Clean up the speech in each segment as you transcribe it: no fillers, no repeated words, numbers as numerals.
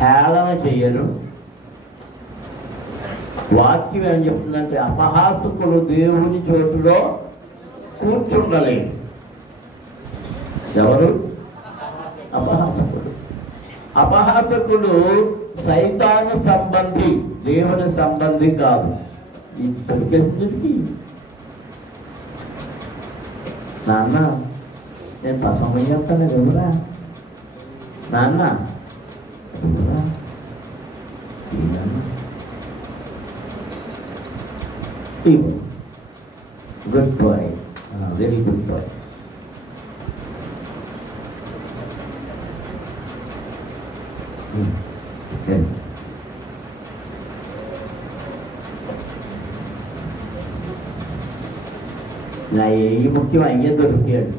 హేళన చెయ్యరు. వాక్యం ఏం చెప్తుందంటే అపహాసకులు దేవుని చోటులో కూర్చుండలేదు. ఎవరు? అపహాసకుడు. అపహాసకుడు సైతాను సంబంధి, దేవుని సంబంధి కాదు. దొరికేసింది. నాన్న నేను పసమని చెప్తాను ఎవరా నాన్న good boy, very good boy. నా ఏ ముఖ్యం అయ్యే దొరికాడు.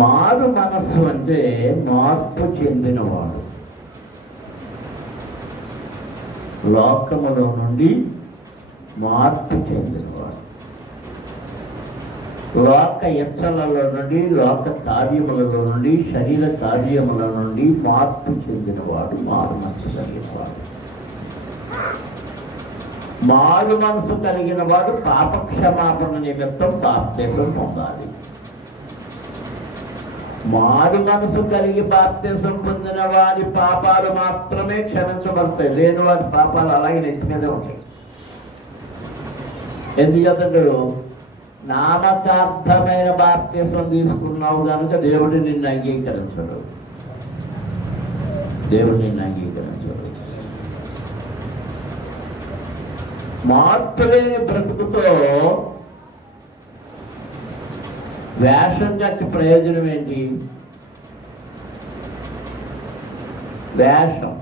మారు మనస్సు అంటే మార్పు చెందినవాడు, లోకములో నుండి మార్పు చెందినవాడు, లోక ఇచ్చలలో నుండి, లోక కార్యములలో నుండి, శరీర కార్యముల నుండి మార్పు చెందినవాడు మారు మనసు కలిగినవాడు. మారు మనసు కలిగిన వాడు పాపక్షమాపణ నిమిత్తం బాప్తిసం పొందాలి. మారు మనసు కలిగి బాప్తిసం పొందిన వారి పాపాలు మాత్రమే క్షమించబడతాయి, లేని వారి పాపాలు అలాగే నెత్తి మీదే ఉంటాయి. ఎందుకంటే నామకార్థమైన బాప్తిసం తీసుకున్నావు కనుక దేవుడు నిన్ను అంగీకరించడు. దేవుడు నిన్ను అంగీకరించడు. మార్పు లేని బ్రతుకుతో వేషం కట్టి ప్రయోజనం ఏంటి? వేషం.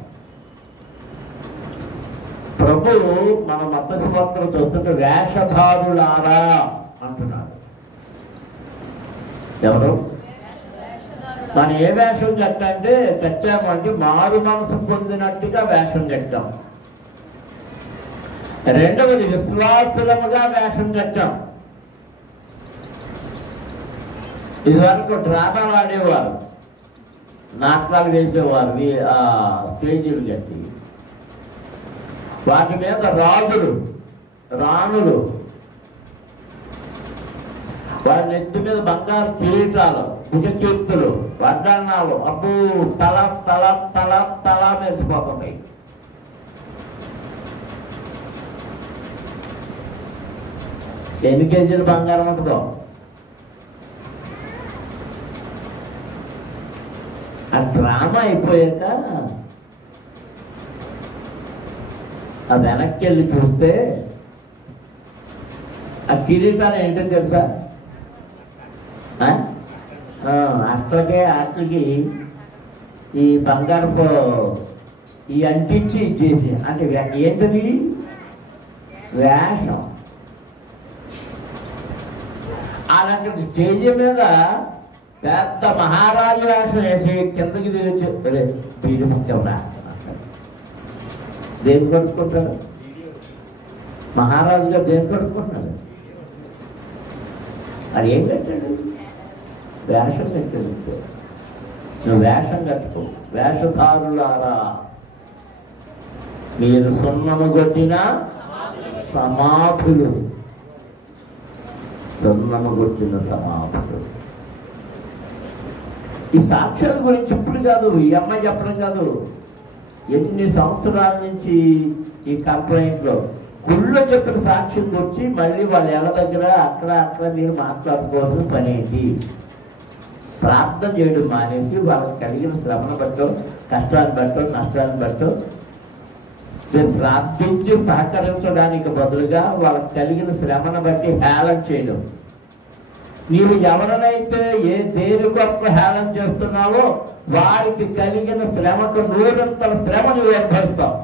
ప్రభు మన మత సువార్తలు చూస్తుంటే వేషధారులారా అంటున్నాడు. ఎవరు? మనం ఏ వేషం కట్టంటే కట్టామంటే మారు మనసు పొందినట్టుగా వేషం కట్టాం. రెండవది విశ్వాసులముగా వేషం కట్టాం. ఇదివరకు డ్రామాలు ఆడేవారు, నాటకాలు వేసేవారు, స్టేజీలు కట్టి వాటి మీద రాజులు రాణులు వారి నెత్తి మీద బంగారు కిరీటాలు, భుజకీర్తులు, వడ్డాణాలు, అబ్బు తల తల తల తల మెరిసిపోతున్నాయి. ఎన్ని కేజీలు బంగారం ఉంటుందో ఆ డ్రామా అయిపోయాక ఆ వెనక్కి వెళ్ళి చూస్తే ఆ కిరీటాలు ఏంటో తెలుసా? అట్లకి ఈ బంగారపు ఈ అంటించి ఇచ్చేసి అంటే ఏంటది? వేషం. అలాంటి స్టేజీ మీద పెద్ద మహారాజు వేషం వేసి కిందకి దిగొచ్చు. వీడి ముఖ్యం రా దేని కడుక్కుంటాడు? మహారాజుగా దేని కడుక్కుంటున్నాడు? అది ఏం కట్టాడు? వేషం కట్టాడు. నువ్వు వేషం కట్టుకో. వేషధారులారా మీరు సున్నము కొట్టిన సమాధులు, సున్నము కొట్టిన సమాధులు. ఈ సాక్ష్యాల గురించి ఇప్పుడు కాదు, ఈ అమ్మాయి చెప్పడం కాదు, ఎన్ని సంవత్సరాల నుంచి ఈ కంప్లైంట్లో గుళ్ళో చెప్పిన సాక్ష్యం వచ్చి మళ్ళీ వాళ్ళ ఎల దగ్గర అక్కడ మీరు మాట్లాడుకోవాల్సిన పని ఏంటి? ప్రార్థన చేయడం మానేసి వాళ్ళకి కలిగిన శ్రమను బట్టో, కష్టాన్ని బట్టో, నష్టాన్ని బట్టో మీరు ప్రార్థించి సహకరించడానికి బదులుగా వాళ్ళకి కలిగిన శ్రమను బట్టి హేళన చేయడం. నీవు ఎవరినైతే దేని కొరకు హేళన చేస్తున్నావో వారికి కలిగిన శ్రమకు నూరంతల శ్రమ నువ్వు ఏర్పరుస్తావు.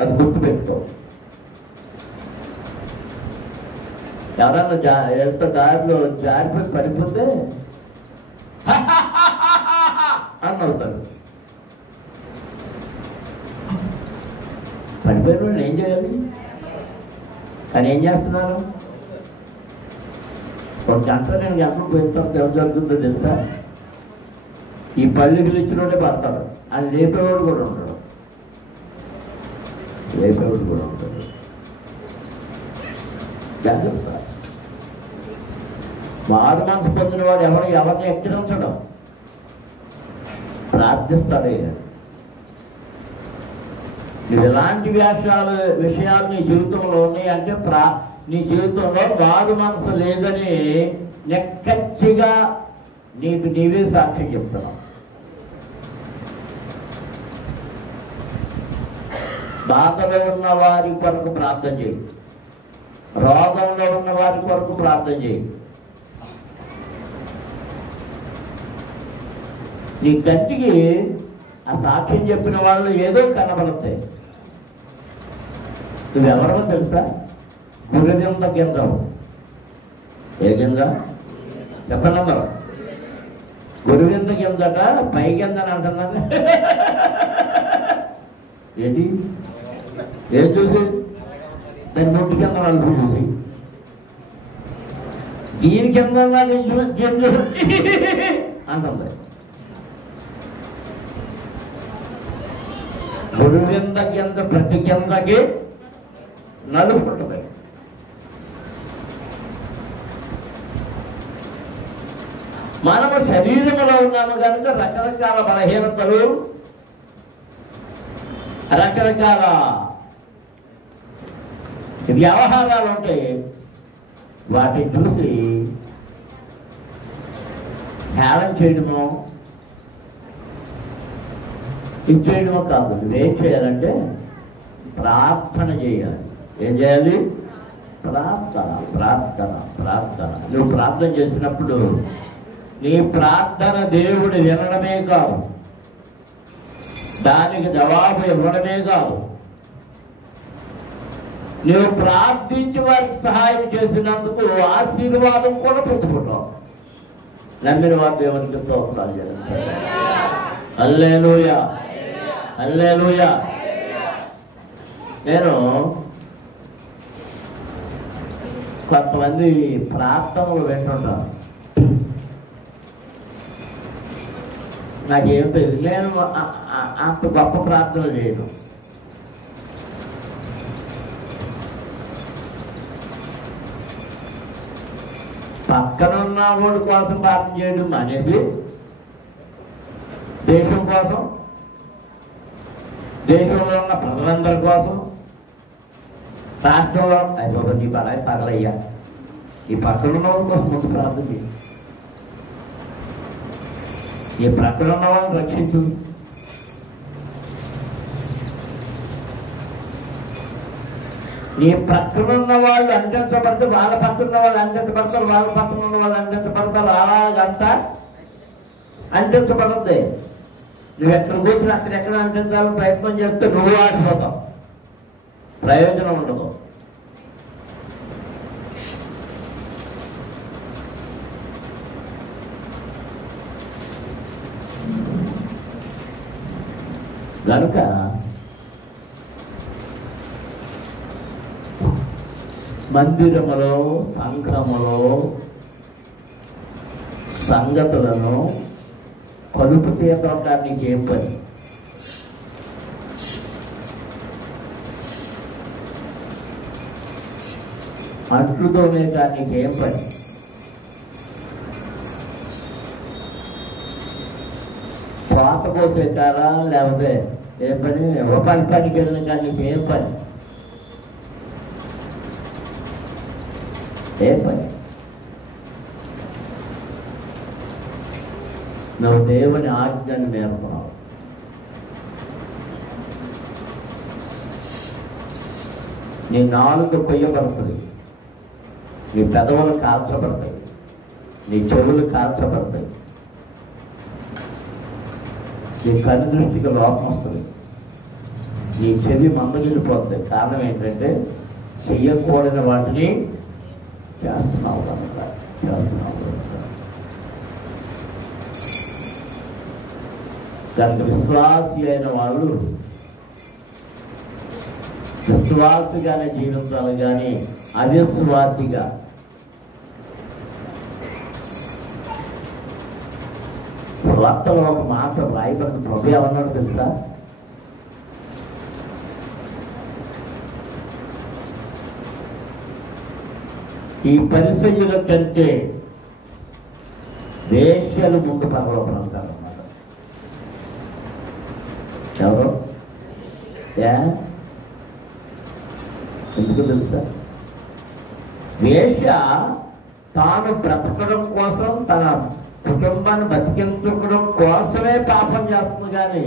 అది గుర్తుపెట్టుకో. ఎవరన్నా ఎంత దారిలో జారిపోయి పడిపోతే అని అవుతారు. పడిపోయిన వాళ్ళు ఏం చేయాలి? కానీ ఏం చేస్తున్నారు? ఒక గంట నేను గంటలు పోయిన తర్వాత ఏం జరుగుతుందో తెలుసా? ఈ పళ్ళుకి ఇచ్చినోడే పడతాడు, అని లేపేవాడు కూడా ఉంటాడు, లేపేవాడు కూడా ఉంటాడు. జాగ్రత్త. మారు మనసు పొందిన వాడు ఎవరిని హెచ్చరించడం, ప్రార్థిస్తాడే. నువ్వు ఎలాంటి విషయాలు నీ జీవితంలో ఉన్నాయి అంటే నీ జీవితంలో మారు మనసు లేదని నెక్కచ్చిగా నీకు నీవే సాక్షి చెప్తున్నావు. బాధలో ఉన్న వారి కొరకు ప్రార్థన చేయి, రోగంలో ఉన్న వారి కొరకు ప్రార్థన చేయి. నీ కంటికి ఆ సాక్ష్యం చెప్పిన వాళ్ళు ఏదో కనబడతాయి. నువ్వెవరో తెలుసా? గుర్రెంత గింజం. ఏ గింజ చెప్పనమ్మా? గురువింద గింజట పై గింజని అంటున్నాను. ఏంటి ఏం చూసి? దాని ముట్టి కింద నలుపు చూసి దీని కింద అంటుంది. గురువింద గింజ ప్రతి గింజకి నలుపు ఉంటుంది. మనము శరీరంలో ఉన్నాము కనుక రకరకాల బలహీనతలు, రకరకాల వ్యవహారాలు ఉంటాయి. వాటిని చూసి హేళన చేయడమో ఇచ్చేయడమో కాదు. నువ్వేం చేయాలంటే ప్రార్థన చేయాలి. ఏం చేయాలి? ప్రార్థన, ప్రార్థన, ప్రార్థన. నువ్వు ప్రార్థన చేసినప్పుడు నీ ప్రార్థన దేవుడు వినడమే కాదు, దానికి జవాబు ఇవ్వడమే కాదు, నువ్వు ప్రార్థించి వారికి సహాయం చేసినందుకు ఆశీర్వాదం కూడా పొందుకుంటావు. నమ్మిన వారు దేవునికి స్తోత్రాలు చేయాలి. హల్లెలూయా, హల్లెలూయా. నేను కొంతమంది ప్రార్థనలు వింటుంటాను, నాకేం తెలియదు. నేను అంత గొప్ప ప్రార్థన చేయను. పక్కనున్న వాడి కోసం ప్రార్థన చేయడం అనేసి దేశం కోసం, దేశంలో ఉన్న ప్రజలందరి కోసం, రాష్ట్రంలో అయిపోతుంది ఈ పడాయి పగలయ్యా, ఈ పక్కనున్న వాడి కోసం ముందు ప్రార్థన చేయి. ఈ ప్రక్కన ఉన్న వాళ్ళని రక్షించు. నీ ప్రక్కన ఉన్న వాళ్ళు అంటించబడితే వాళ్ళ పక్కన ఉన్న వాళ్ళు అంటించబడతారు, వాళ్ళ పక్కన ఉన్న వాళ్ళు అంటించబడతారు. అలాగంతా అంటించబడుతుంది. నువ్వు ఎక్కడ కూర్చుని అక్కడెక్కడ అంటించాలని ప్రయత్నం చేస్తే నువ్వు ఆడిపోతావు, ప్రయోజనం ఉండదు. కనుక మందిరములో, సంఘములో సంగతులను కలుపు తీయటం నీకేం పని? అంట్లుతోనే కానీ నీకేం పని? పాత కోసే కారా లేకపోతే ఏ పని? ఒక పనికి వెళ్ళిన కానీ నీకేం పని? ఏ పని? నువ్వు దేవుని ఆజ్ఞను నేర్పున్నావు. నీ నాలుక కొయ్యబడుతుంది, నీ పెదవులు కాల్చబడతాయి, నీ చెవులు కాల్చబడతాయి, నీ కన్ను దృష్టికి లోపం వస్తుంది, నీ చెవి మందగిలిపోతుంది. కారణం ఏంటంటే చెయ్యకూడని వాటిని చేస్తున్నావు కనుక. దానికి విశ్వాసి అయిన వాళ్ళు విశ్వాసిగానే జీవించాలి, కానీ అవిశ్వాసిగా స్వార్థలో ఒక మాట రాయబడిన ప్రభు ఏమన్నాడు తెలుసా? ఈ పరిసయ్యుల కంటే వేశ్యలు ముందు పరలోకమంటారు అన్నమాట. ఎవరు? ఎందుకు తెలుసా? వేశ్య తాను బ్రతకడం కోసం, తన కుటుంబాన్ని బతికించుకోవడం కోసమే పాపం చేస్తుంది. కానీ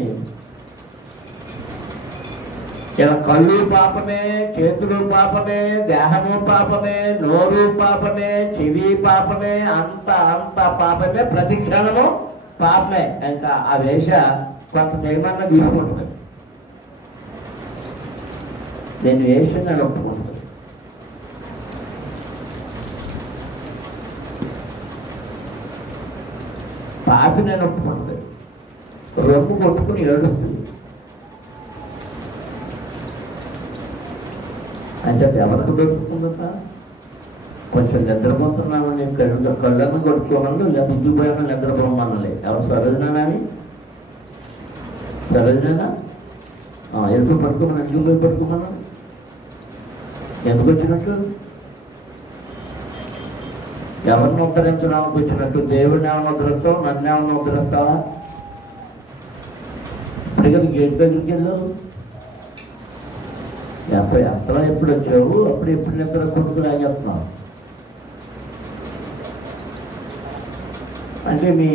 ఇలా కళ్ళు పాపమే, చేతులు పాపమే, దేహము పాపమే, నోరు పాపమే, చెవి పాపమే, అంత పాపమే, ప్రతి క్షణము పాపమే. ఇంకా ఆ వేష కొంత జయమన్నా తీసుకుంటుంది. నేను వేషంగా ఒప్పుకుంటుంది. పాపి నేను ఒప్పుకుంటుంది. రొమ్ము కొట్టుకుని ఏడుస్తుంది. అంటే ఎవరికి దొరుకుతుందా? కొంచెం నిద్రపోతున్నామని కళ్ళను కొట్టుకోమని, లేదా దిగిపోయామని నిద్రపోమనలే. ఎవరు? సరోజనాని సరోజనా ఎందుకు పట్టుకోమని, ఎందుకు పోయి పట్టుకోమన్నా? ఎందుకు వచ్చినట్టు? ఎవరిని ఉద్ధరించడానికి వచ్చినట్టు? దేవుడిని ఏమైనా ఉద్ధరిస్తావు? నన్ను ఏమైనా ఉద్ధరిస్తావా? ఇప్పటికీ గేట్ దగ్గరికి వెళ్ళావు. ఎంతలో ఎప్పుడు వచ్చావు? అప్పుడు ఎప్పుడు నిద్ర కొట్టుకుని చెప్తున్నావు. అంటే మీ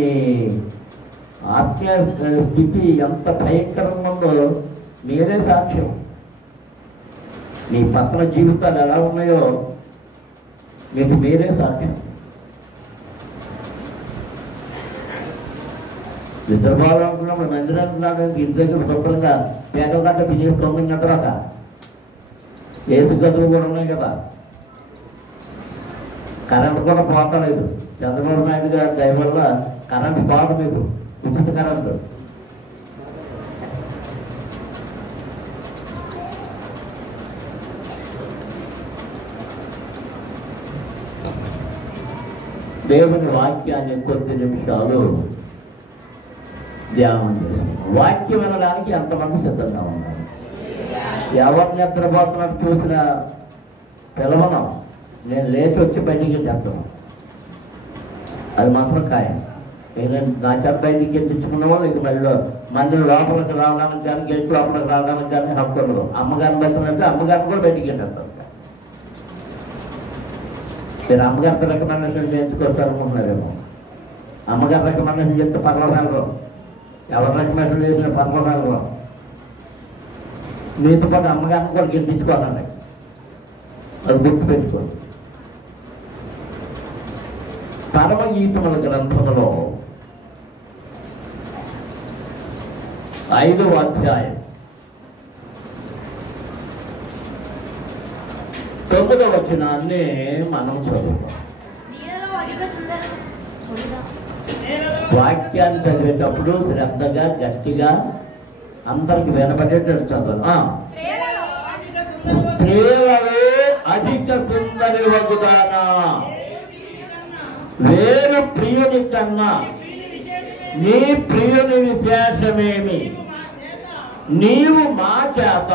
ఆత్మీయ స్థితి ఎంత భయంకరంగా ఉందో మీరే సాక్ష్యం. మీ పక్కన జీవితాలు ఎలా ఉన్నాయో మీకు మీరే సాక్ష్యం. నిద్రపోవాలనుకున్నప్పుడు మందిరానికి రావడానికి ఇంటి దగ్గర శుభ్రంగా పేదల దాకా తినేసి 9 గంటల దాకా ఏసు గదులు కూడా ఉన్నాయి కదా. కరెంట్ కూడా పోతలేదు. చంద్రబాబు నాయుడు గారి దయ వల్ల కరెంట్ పోత మీకు, ఉచిత కరెంటు. దేవుని వాక్యాన్ని కొద్ది నిమిషాలు ధ్యానం చేస్తాం. వాక్యం వినడానికి ఎంతమంది సిద్ధంగా ఉన్నారు? ఎవరు నిద్రపోతున్నట్టు చూసినా పిలవను, నేను లేచి వచ్చి బయటికి చేస్తాను. అది మాత్రం ఖాయం. ఏంటంటే నా చేత బయటికి తెచ్చుకున్న వాళ్ళు ఇక మళ్ళీ లోపలికి రావడానికి కానీ, గేట్ లోపలికి రావడానికి కానీ హక్కులు. అమ్మగారిని బతున్నట్టు అమ్మగారిని కూడా బయటికి వెళ్ళేస్తారు. మీరు అమ్మగారితో రికమెండేషన్ చేయించుకోవచ్చు అనుకుంటున్నారేమో. అమ్మగారు రికమెండేషన్ చెప్తే పర్వాలేదు, ఎవరు రికమెండేషన్ చేసిన పర్వాలేదు. మీతో పాటు అమ్మగారిని కూడా గెలిపించుకోవాలండి. అది గుర్తుపెట్టుకోండి. పరమగీతముల గ్రంథంలో 5వ అధ్యాయం 9వ వచనాన్ని మనం చదువుతాం. వాక్యాన్ని చదివేటప్పుడు శ్రద్ధగా, గట్టిగా, అందరికి వినపడేటట్టు చదవాలి. స్త్రీలలో అధిక సుందరి వగుదానా, వేరు ప్రియుని కన్నా నీ ప్రియుని విశేషమేమి? నీవు మా చేత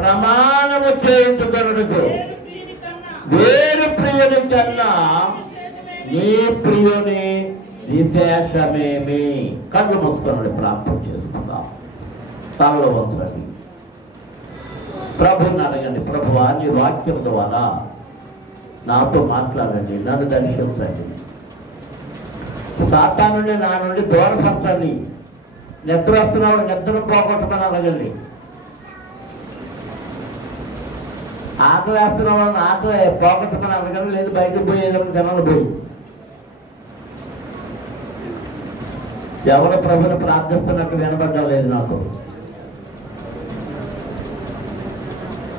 ప్రమాణము చేయించుకొనుటకు వేరు ప్రియుని కన్నా నీ ప్రియుని విశేషమేమి? కళ్ళు మూసుకొని ప్రార్థన చేసుకుందాం. తమలో వంచండి. ప్రభుని అడగండి, ప్రభువా నీ వాక్యం ద్వారా నాతో మాట్లాడండి, నన్ను దర్శించండి. సాతానుని నా నుండి దూరపరచండి. నిద్ర వస్తున్నాడు, నిద్రను పోగొట్టమని అడగండి. ఆకలి వేస్తున్న వాళ్ళని ఆకలి పోగొట్టమని అడగండి. లేదు బయటకు పోయేదని జనాలు పోయి ఎవరు ప్రభుని ప్రార్థిస్తున్నట్టు వినబడ్డా లేదు నాకు.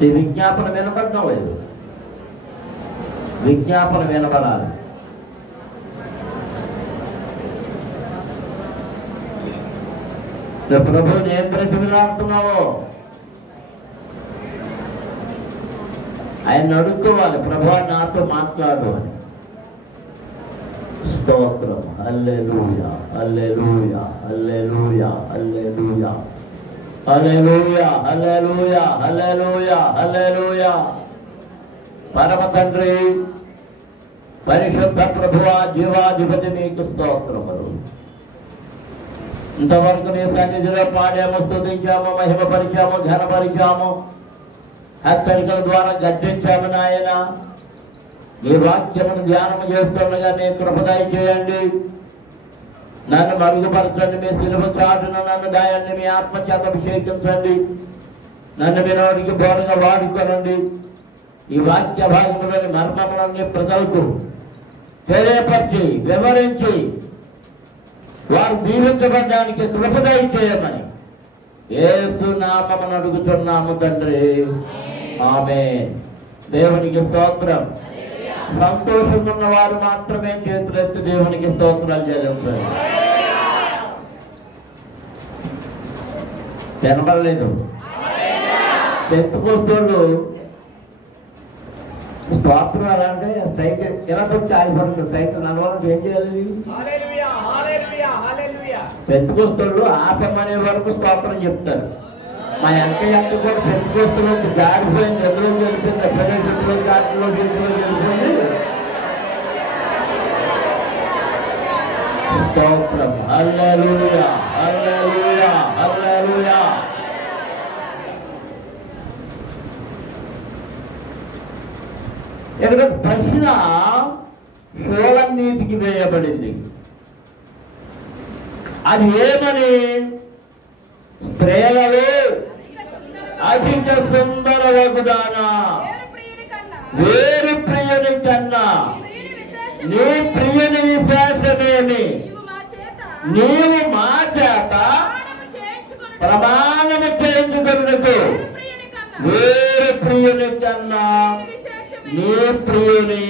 ఈ విజ్ఞాపన వినబడడం లేదు. విజ్ఞాపన వినబడాలి. ప్రభుని ఏం బ్రతిమలాడుతున్నావో ఆయన అడుక్కోవాలి. ప్రభు నాతో మాట్లాడు అని. స్తోత్రం. హల్లెలూయా, హల్లెలూయా, హల్లెలూయా, హల్లెలూయా, హల్లెలూయా, హల్లెలూయా, హల్లెలూయా, హల్లెలూయా. పరమ తండ్రి, పరిశుద్ధ ప్రభువా, జీవాధిపతి నీకు స్తోత్రములు. ఇంతవరకు నీ సన్నిధిలో పాడాము, స్తుతించాము, మహిమపరిచాము, ఘనపరిచాము, హెచ్చరికల ద్వారా గద్దించాము. నాయన నీ వాక్యమును ధ్యానం చేస్తుండగా నీ కృప దయచేయండి. నన్ను మరుగుపరచండి. మీ శిలువ చాటున నన్ను గాయండి. మీ ఆత్మచేత అభిషేకించండి. నన్ను మీ నోటికి బోరగా వాడుకోనండి. ఈ వాక్య భాగంలోని మర్మములన్నీ ప్రజలకు తెలియపరిచి వివరించి వారు దీవించబడడానికి కృప దయచేయమని యేసు నామమున అడుగుచున్నాము తండ్రి. ఆమేన్. దేవునికి స్తోత్రం. సంతోషంగా ఉన్న వారు మాత్రమే చేతులెత్తి దేవునికి స్తోత్రాలు చెల్లించాలి. వినపడలేదు. పెంతుకొస్తోళ్ళు స్తోత్రం ఎలా అంటే సైకిల్ ఎలా వచ్చి ఆగిపడుతుంది. సైకిల్ నడవాలంటే ఏం చేయాలి? పెంతుకొస్తోళ్ళు ఆపమనే వరకు స్తోత్రం చెప్తారు. మా ఎంక కూడా పెంచుకొస్తున్న జారిపోయింది. ఎదురు గెలిపింది, పెద్దలో కాటిలో గెలిపింది. స్తోత్రం. హల్లెలూయా, హల్లెలూయా, హల్లెలూయా. ఇక్కడ ప్రశ్న షోలన్నీతికి వేయబడింది. అది ఏమని? స్త్రీలలో అధిక సుందరవగుదానా, వేరు ప్రియుని కన్నా నీ ప్రియుని విశేషమేమి? నీవు మా చేత ప్రమాణము చేయించుకున్నట్టు వేరు ప్రియుని కన్నా నీ ప్రియుని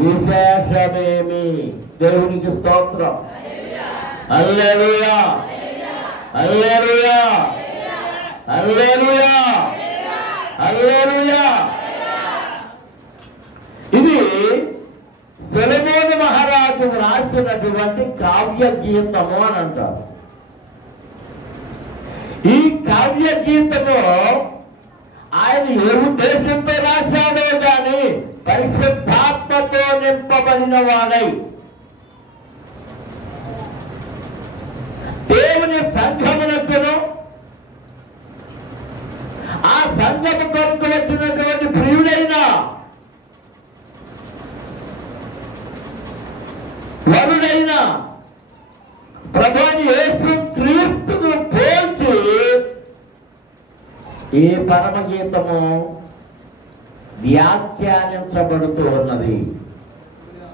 విశేషమేమి? దేవునికి స్తోత్రం. హల్లెలూయా, హల్లెలూయా, హల్లెలూయా, హల్లెలూయా. ఇది సొలొమోను మహారాజు రాసినటువంటి కావ్య గీతము అని అంటారు. ఈ కావ్య గీతము ఆయన ఏ ఉద్దేశంతో రాశాడో కానీ పరిశుద్ధాత్మతో నింపబడిన వాడై దేవుని సంఘమునకును ఆ సంఘము కొరకు వచ్చినటువంటి ప్రియుడైన వరుడైన ప్రభువైన యేసు క్రీస్తును పోల్చి ఈ పరమగీతము వ్యాఖ్యానించబడుతూ ఉన్నది.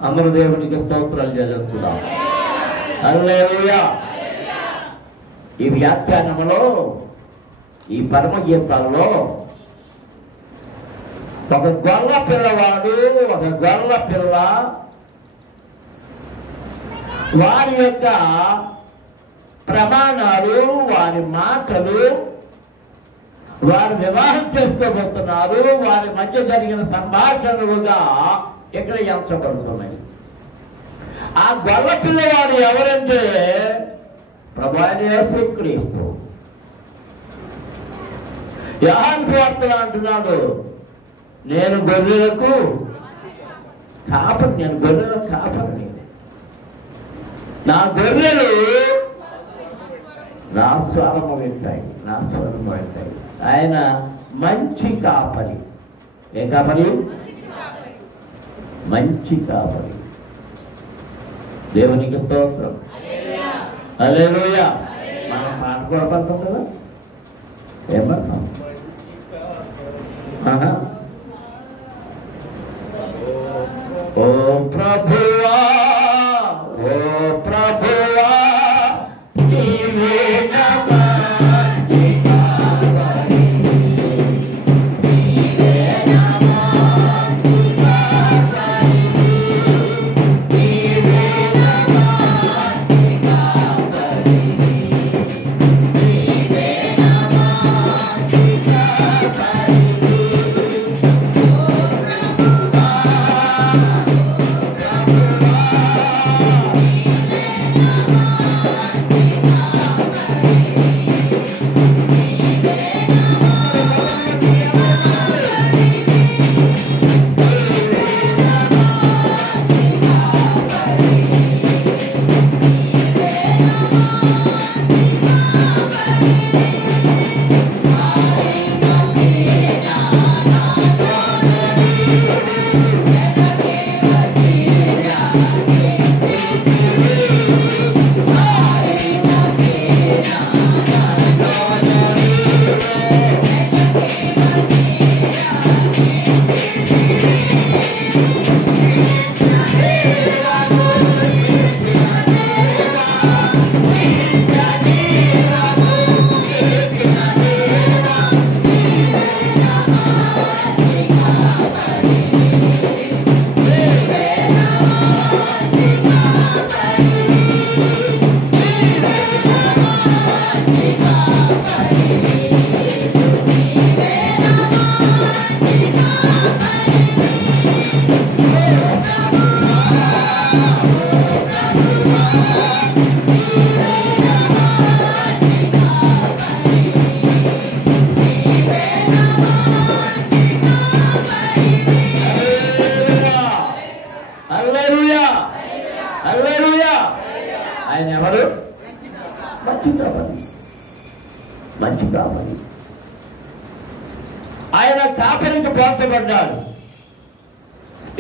అందరూ దేవునికి స్తోత్రాలు చెల్లించుదాం. హల్లెలూయా. ఈ వ్యాఖ్యానములో, ఈ పరమగీతాల్లో ఒక గొల్ల పిల్లవాడు, ఒక గొల్ల పిల్ల వారి యొక్క ప్రమాణాలు, వారి మాటలు, వారు వివాహం చేసుకోబోతున్నారు, వారి మధ్య జరిగిన సంభాషణలుగా ఇక్కడ ఎంచబడుతున్నాయి. ఆ గొల్ల పిల్లవాడు ఎవరంటే ప్రభువైన యేసుక్రీస్తు. యోహాను సువార్తలో అంటున్నాడు, నేను గొర్రెలకు కాపరి, నేను గొర్రెలకు కాపరిని, నా గొర్రెలు నా స్వరము వింటాయి, నా స్వరము వింటాయి. ఆయన మంచి కాపరి. ఏ కాపరి? మంచి కాపరి. దేవునికి స్తోత్రం. హల్లెలూయా. మనం పాట కూడా పడతాం కదా, ఏం పడతాం? ఓ ప్రభువా, ఓ ప్రభువా, నీవే నా మంచి కాపరి, నీవే నా మంచి కాపరి, నీవే నా మంచి కాపరి, నీవే నా మంచి కాపరి. ఓ ప్రభువా, ఓ ప్రభువా. హల్లెలూయా. ఆయన ఎవరు? మంచి కాపరి. మంచి కాపరి. ఆయన కాపరికి పోల్చబడ్డాడు.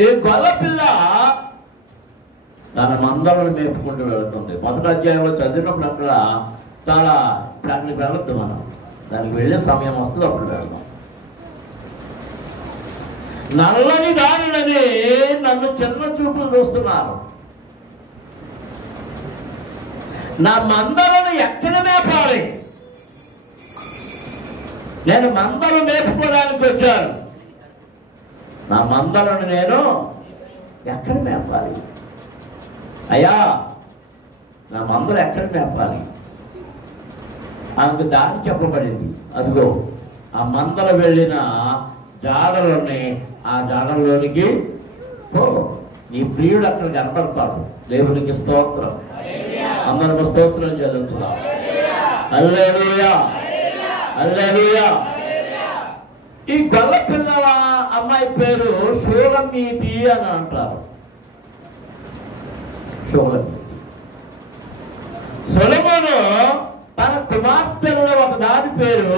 ఈ గొల్లపిల్ల తన మందలను మేపుకుంటూ వెళుతుంది. మొదటి అధ్యాయంలో చదివినప్పుడు అక్కడ చాలా దానికి వెళ్ళొద్దు, మనం దానికి వెళ్ళే సమయం వస్తుంది, అప్పుడు వెళ్దాం. నల్లని దానిలని నన్ను చిన్న చూపులు చూస్తున్నారు. నా మందలను ఎక్కడ మేపాలి? నేను మందలు మేపుకోవడానికి వచ్చాను. నా మందలను నేను ఎక్కడ మేపాలి? అయ్యా, నా మందలు ఎక్కడ మేపాలి? ఆమెకు దారి చెప్పబడింది. అదిగో ఆ మందలు వెళ్ళిన జాడలోని, ఆ జాడల్లోనికి నీ ప్రియుడు అక్కడ కనపడతాడు. దేవునికి స్తోత్రం. అందరికి స్తోత్రం చదువుతున్నాం. హల్లెలూయా, హల్లెలూయా. ఈ గొల్ల పిల్లల అమ్మాయి పేరు షూలమీతి అని అంటారు. షూలమీతి. సొలొమోను తన కుమార్తెలలో ఒక దాని పేరు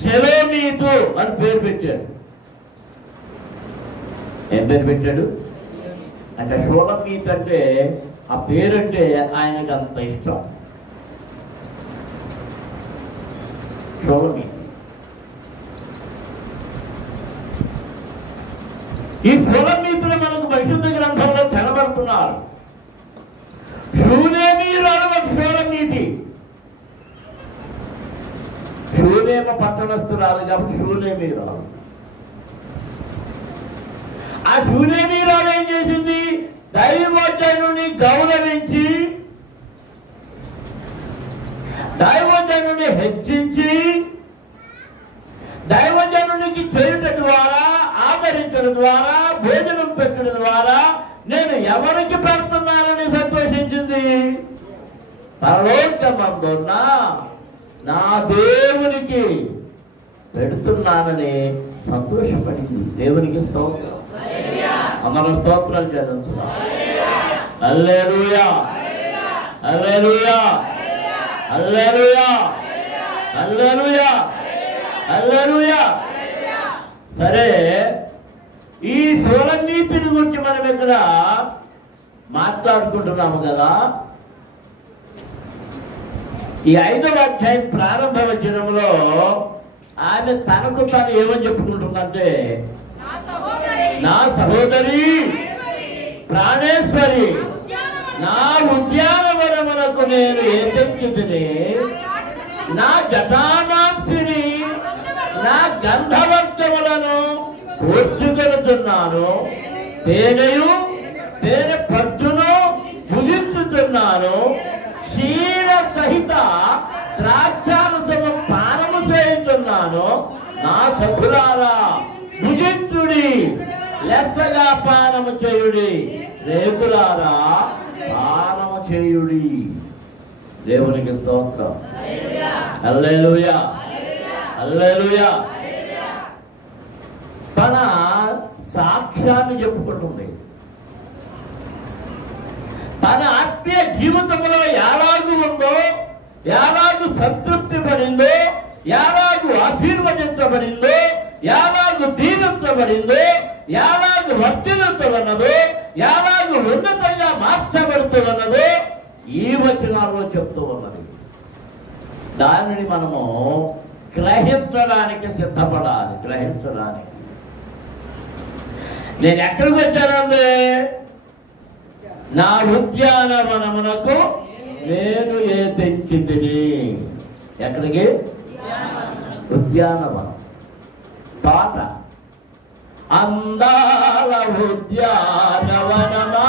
షెలోమీతు అని పేరు పెట్టాడు. ఏం పేరు పెట్టాడు అంటే షూలమీతు అంటే ఆ పేరంటే ఆయనకు అంత ఇష్టం. షూలమీతు. ఈ షూలమీతులు మనకు పరిశుద్ధ గ్రంథంలో కనబడుతున్నారు. షూనేమీయురాలు ఒక షూలమీతి. షూనేమ పట్టణస్థురాలు కాబట్టి షూనేమీయురాలు. ఆ షూనేమీయురాలు ఏం చేసింది? దైవజనుని గౌరవించి, దైవజనుని హెచ్చించి, దైవజనునికి చేయుట ద్వారా, ఆదరించడం ద్వారా, భోజనం పెట్టడం ద్వారా నేను ఎవరికి పెడుతున్నానని సంతోషించింది. పరలోకమందున్న నా దేవునికి పెడుతున్నానని సంతోషపడింది. దేవునికి స్తోత్రం. అమర స్తోత్రాలు చేస్తున్నాం. హల్లెలూయా, హల్లెలూయా, హల్లెలూయా, హల్లెలూయా, హల్లెలూయా. సరే, ఈ షూలమీతిని గురించి మనం ఇక్కడ మాట్లాడుకుంటున్నాము కదా. ఈ 5వ అధ్యాయం ప్రారంభ వచనంలో ఆమె తనకు తాను ఏమని చెప్పుకుంటుందంటే, నా సహోదరి ప్రాణేశ్వరి, నా ఉద్యానవనమునకు నేను ఏదెక్కితిని, నా జటానాంసిని, నా గంధవర్గములను కూర్చుకొనుచున్నాను, తేనెయు తేనె పట్టును ముగించుతున్నాను, క్షీర సహిత ద్రాక్షారసము పానము చేయుచున్నాను. నా సఖులారా భుజించుడి, లెస్సగా పానము చేయుడి, రేకులారా పానము చేయుడి. దేవునికి స్తోత్రం. హల్లెలూయా, హల్లెలూయా. తన సాక్ష్యాన్ని చెప్పుకుంటుంది. తన ఆత్మీయ జీవితంలో ఎలాగూ ఉందో, ఎలాగూ సంతృప్తి పడిందో, ఎలాగూ ఆశీర్వదించబడిందో, ఎలాగూ దీవించబడిందో, ఎలాగూ వర్తిల్లుతున్నదో, ఎలాగూ ఉన్నతంగా మార్చబడుతున్నదో ఈ వచనాల్లో చెప్తూ ఉన్నది. దానిని మనము గ్రహించడానికి సిద్ధపడాలి. గ్రహించడానికి నేను ఎక్కడికి వచ్చానండి? నా ఉద్యానవనమునకు నేను ఏ తెచ్చితిని. ఎక్కడికి? ఉద్యానవనం, తోట, అందాల ఉద్యానవనమా.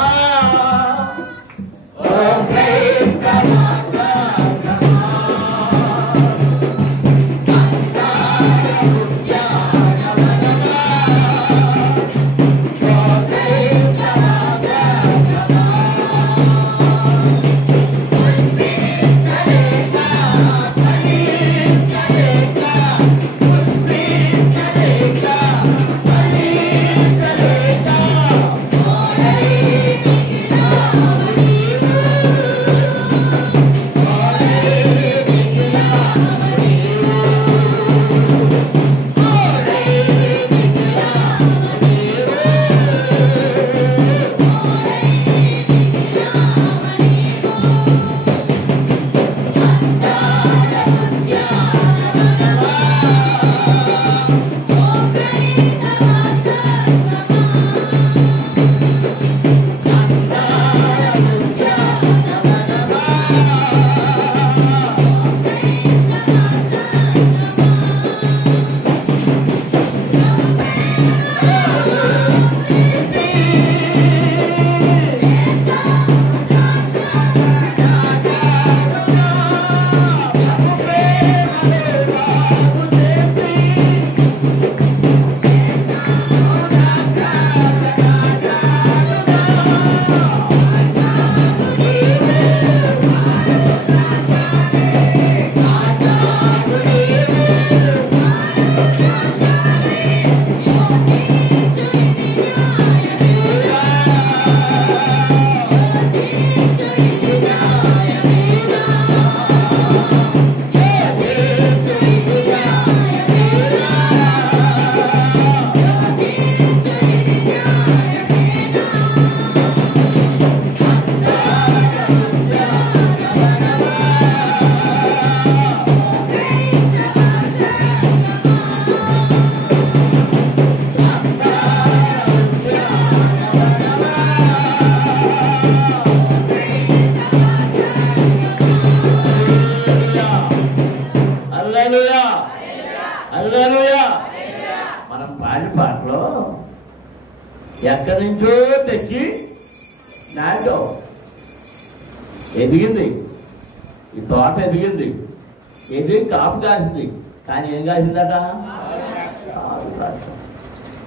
ఎక్కడి నుంచో తెచ్చి నాటో ఎదిగింది, ఈ తోట ఎదిగింది, ఎదిగి కాపు కాసింది. కానీ ఏం కాసిందట?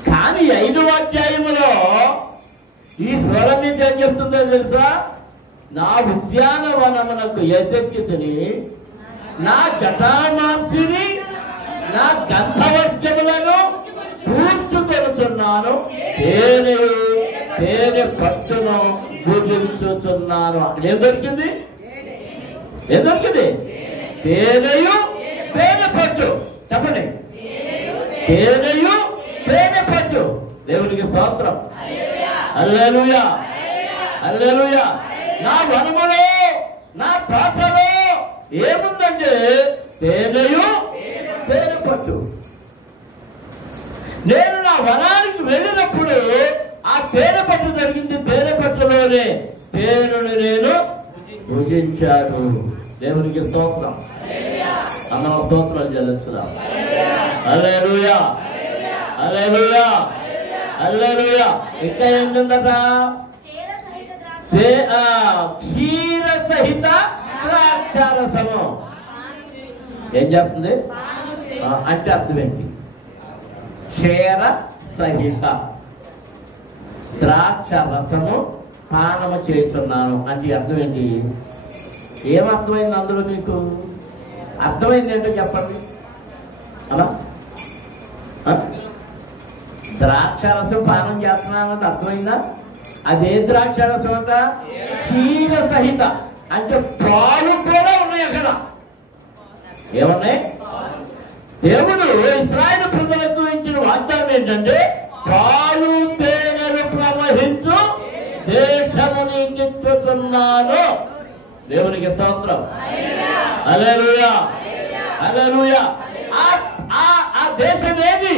కానీ 5వ అధ్యాయములో ఈ స్వరమితి ఏం చెప్తుందో తెలుసా? నా ఉద్యానవనమునకు ఎదెక్కితిని, నా జటామాంసిని, నా గంధవస్త్రములను పూడ్చుకొనుచున్నాను, తేనె పట్టును భుజించుచున్నాను. అక్కడ ఏం దొరికింది? ఏం దొరికింది? తేనెయు తేనె పట్టు. చెప్పండి, తేనెయు తేనె పట్టు. దేవునికి స్తోత్రం. హల్లెలూయా, హల్లెలూయా. నా వనములో, నా తోటలో ఏముందంటే తేనెయు తేనె పట్టు. నేను నా వనానికి వెళ్ళినప్పుడు ఆ తేనె పట్టు జరిగింది. తేనె పట్టులోనే తేనెను నేను భుజించాను. దేవునికి స్తోత్రం. అందరం స్తోత్రాలు చెల్లించుదాం. హల్లెలూయా, హల్లెలూయా, హల్లెలూయా. ఇంకా ఏంటందట? క్షీర సహిత ద్రాక్షారసము. ఏం చెప్తుంది అంటే అర్థం ఏంటి? క్షీర సహిత ద్రాక్ష రసము పానము చేస్తున్నాను అంటే అర్థం ఏంటి? ఏమర్థమైంది అందులో మీకు? అర్థమైంది ఏంటో చెప్పండి. అలా ద్రాక్షారసం పానం చేస్తున్నానంటే అర్థమైందా? అదే ద్రాక్షారసం అంట క్షీర సహిత అంటే పాలు కూడా ఉన్నాయి అక్కడ. ఏమున్నాయి? దేవుడు ఇశ్రాయేలు ప్రజలకు ఇచ్చిన వాగ్దానం ఏంటంటే పాలు తేనెలు ప్రవహించు దేశము నీకిచ్చుతున్నాను. దేవునికి స్తోత్రం. హల్లెలూయా, హల్లెలూయా. ఆ దేశం ఏది?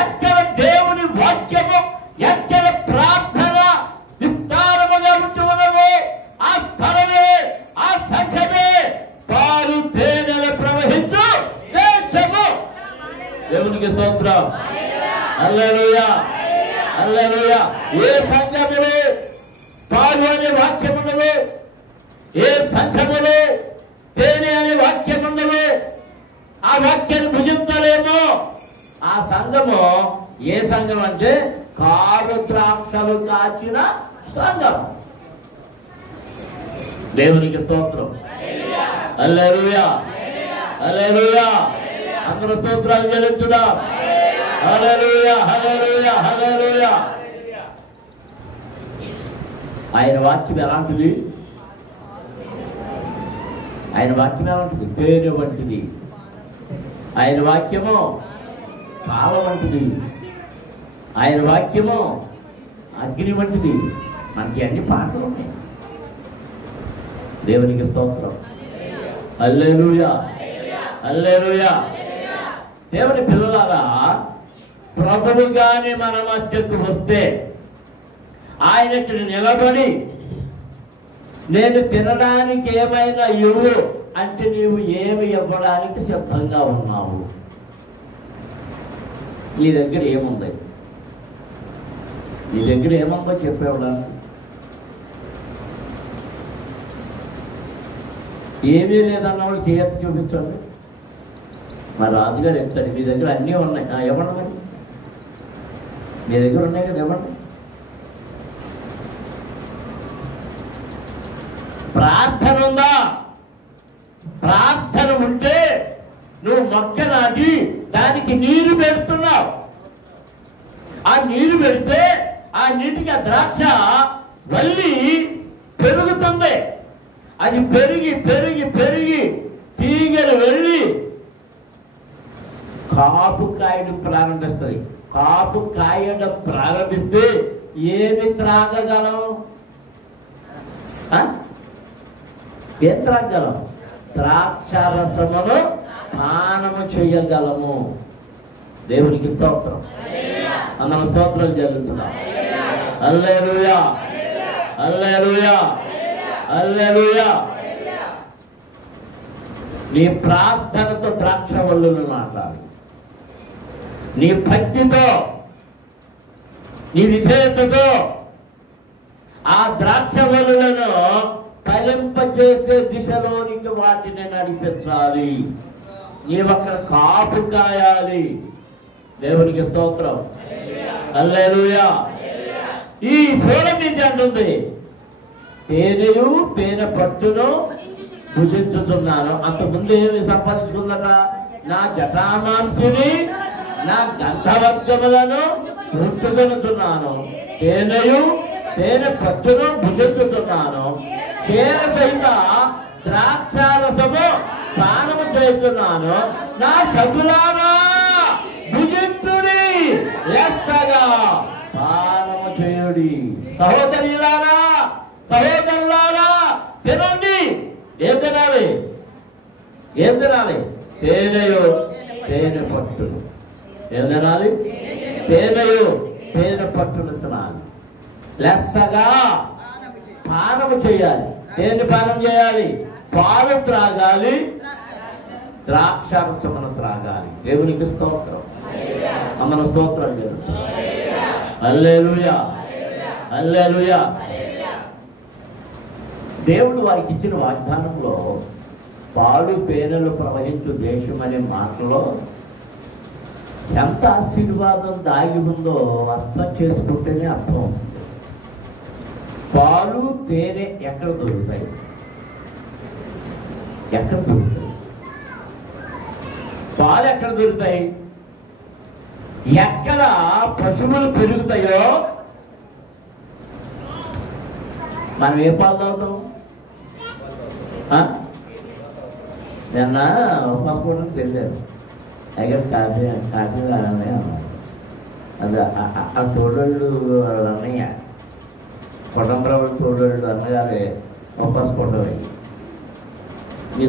ఎక్కడ దేవుని వాక్యము, ఎక్కడ ప్రార్థన విస్తారముగా ఉంటున్నదో ఆ స్థలమే, ఆ సంఘమే పాలు తేనెలు ప్రవహించు దేశము. దేవునికి స్తోత్రం. హల్లెలూయా, హల్లెలూయా. ఏ సంఘములో పాలు అనే వాక్యం ఉన్నదో, ఏ సంఘములో తేనె అనే వాక్యం ఉన్నదో, ఆ వాక్యాన్ని భుజించలేమో ఆ సంఘము ఏ సంఘం అంటే కారు ద్రాక్షలు కాచిన సంఘం. దేవునికి స్తోత్రం. హల్లెలూయా, హల్లెలూయా. అందరూ స్తోత్రాలు చెల్లించుదాం. హల్లెలూయా, హల్లెలూయా, హల్లెలూయా. ఆయన వాక్యం ఎలాంటిది? ఆయన వాక్యం ఎలాంటిది? తేనె వంటిది. ఆయన వాక్యము పాల వంటిది. ఆయన వాక్యము అగ్ని వంటిది. మనకి అన్ని పాటలు ఉన్నాయి. దేవునికి స్తోత్రం. హల్లెలూయా, హల్లెలూయా. దేవుని పిల్లలారా, ప్రభువుగానే మన మధ్యకు వస్తే ఆయన ఇక్కడ నిలబడి నేను తినడానికి ఏమైనా ఇవ్వు అంటే నీవు ఏమి ఇవ్వడానికి సిద్ధంగా ఉన్నావు? నీ దగ్గర ఏముంది? నీ దగ్గర ఏముందో చెప్పేవడానికి? ఏమీ లేదన్న వాళ్ళు చేయత్తి చూపించండి. మా రాజుగారు ఎత్తాడు, మీ దగ్గర అన్నీ ఉన్నాయి, ఇవ్వండి. మరి మీ దగ్గర ఉన్నాయి కదా, ఇవ్వండి. ప్రార్థన ఉందా? ప్రార్థన ఉంటే నువ్వు మొక్క నాటి దానికి నీరు పెడుతున్నావు. ఆ నీరు పెడితే ఆ నీటికి ఆ ద్రాక్ష వల్లి పెరుగుతుంది. అది పెరిగి పెరిగి పెరిగి తీగలు వెళ్ళి కాపు కాయడం ప్రారంభిస్తుంది. కాపు కాయడం ప్రారంభిస్తే ఏమి త్రాగగలం? ఏం త్రాగగలం? ద్రాక్షారసమును పానము చేయగలము. దేవునికి స్తోత్రం. అందరం స్తోత్రాలు చెల్లించుదాం. హల్లెలూయా, హల్లెలూయా, హల్లెలూయా. నీ ప్రార్థనతో ద్రాక్ష వల్లులు నాటాలి. నీ భక్తితో నీ విధేయతతో ఆ ద్రాక్షవల్లులను ఫలింపచేసే దిశలోనికి వాటిని నడిపించాలి. నీవక్కడ కాపు కాయాలి. దేవునికి స్తోత్రం. హల్లెలూయా. ఈ సోలమీది అంటుంది, తేనెయు తేనె పట్టును భుజించుతున్నాను. అంతకుముందు ఏమి సంపాదించుకుందట? నా జటామాంసిని నా గంధవర్గములను ఉంచుకొనుచున్నాను, తేనెయు తేనె పట్టును భుజించుతున్నాను, తేనె సహిత ద్రాక్షారసము పానము చేస్తున్నాను. నా సతులారా భుజించుడి, లెస్సగా పానము చేయుడి. సహోదరులారా సహోదరులారా తినండి. ఏం తినాలి? ఏం తినాలి? తేనెయు తేనె పట్టును. ఏం తినాలి? తేనెయు తేనె పట్టును తినాలి. లెస్సగా పానము చేయాలి. తేనె పానం చేయాలి, పాలు త్రాగాలి, ద్రాక్షారసమును త్రాగాలి. దేవునికి స్తోత్రం. అమ్మను స్తోత్రం చేయాలి. హల్లెలూయా, హల్లెలూయా. దేవుడు వారికి ఇచ్చిన వాగ్దానంలో పాలు పేనెలు ప్రవహించు దేశం అనే మాటలో ఎంత ఆశీర్వాదం దాగి ఉందో అర్థం చేసుకుంటేనే అర్థం. పాలు తేనె ఎక్కడ దొరుకుతాయి? ఎక్కడ దొరుకుతాయి? పాలు ఎక్కడ దొరుకుతాయి? ఎక్కడ పశువులు పెరుగుతాయో మనం ఏ పాలు తాగుతాం? నిన్న ఒకప్పుడు తెలియదు దగ్గర కాఫీ కాఫీ అన్నయ్య అది ఆ తోడోళ్ళు అన్నయ్య కొట్టంబరావు తోడోళ్ళు అన్నగారే ఒప్పాస్ కొట్టవి. మీ